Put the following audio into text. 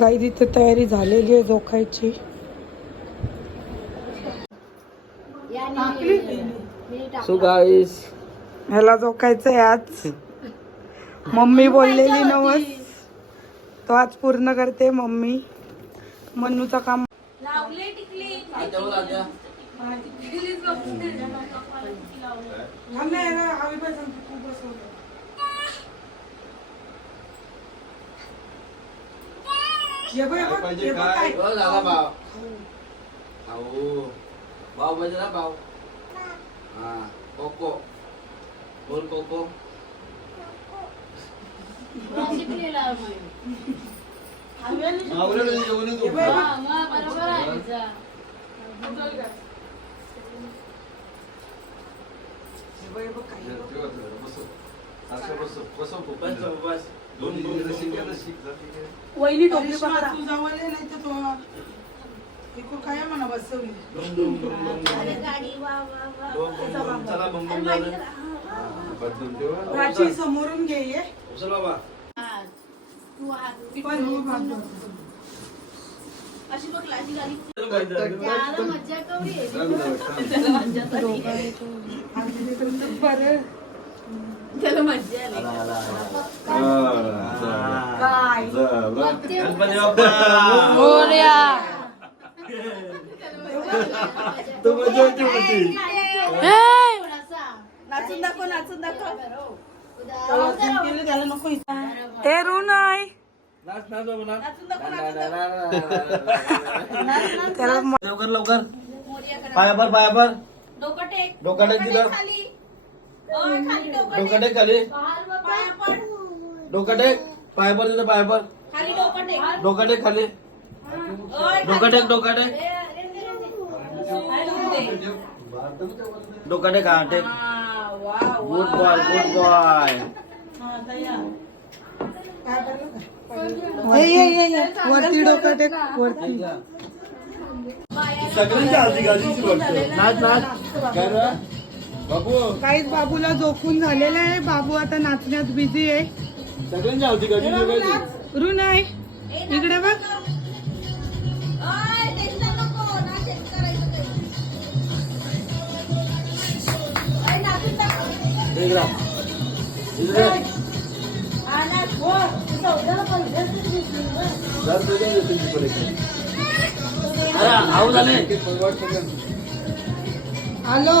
गाई तिथे तयारी झालेली आहे जोखायची. सो गाईस ह्याला जोखायचंय आज. मम्मी बोललेली नवस तो आज पूर्ण करते मम्मी. मन्नूचं काम भाऊ पाहिजे ना भाऊ. हा कोको बोल कोको. वहिनी टोपली तू जावले नाही तर तो इको काय म्हणा बसवली. प्राची समोरून घे ये. उचल बाबा. अशी बघ लाजी गाडी. त्याला मज्जा आली. गणपती बाप्पा मोरया. तू मजा होती होती. नाचून दाखव नाचून दाखव. त्याला नको ए रू नाही नाच नाच बाबा नाच. त्याला लवकर लवकर. पायावर पायावर. डोकं टेक. डोकं टेक तिथं. खाली. खाली डोकं डोकं टेक खाली. पाया पड. डोकं टेक पायावर तिथं पायावर. खाली डोकं टेक. डोकं टेक खाली. डोकं टेक डोकं टेक. डोकं टेक हा टेक. Good boy good boy. वरती डोकं टेक वरती. सगळ्यांच्या आधी गाडीची बोलतो. नाच नाच. काय रे बाबू. काहीच बाबूला झोपून झालेला आहे. बाबू आता नाचण्यात बिझी आहे. सगळ्यांच्या आधी गाडी रू नाही इकडे बघ. आऊ झाले. आलो